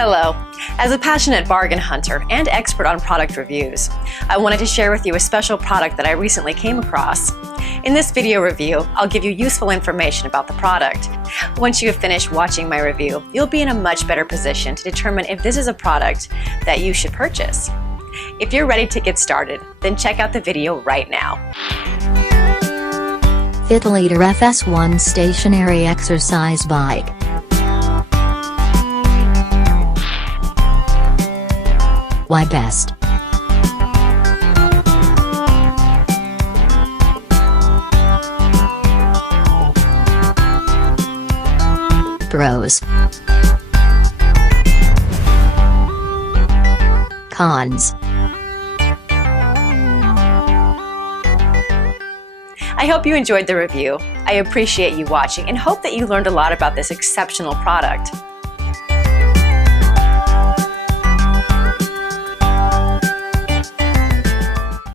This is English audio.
Hello. As a passionate bargain hunter and expert on product reviews, I wanted to share with you a special product that I recently came across. In this video review, I'll give you useful information about the product. Once you have finished watching my review, you'll be in a much better position to determine if this is a product that you should purchase. If you're ready to get started, then check out the video right now. Fitleader FS1 stationary exercise bike. Why best? Pros. Cons. I hope you enjoyed the review. I appreciate you watching and hope that you learned a lot about this exceptional product.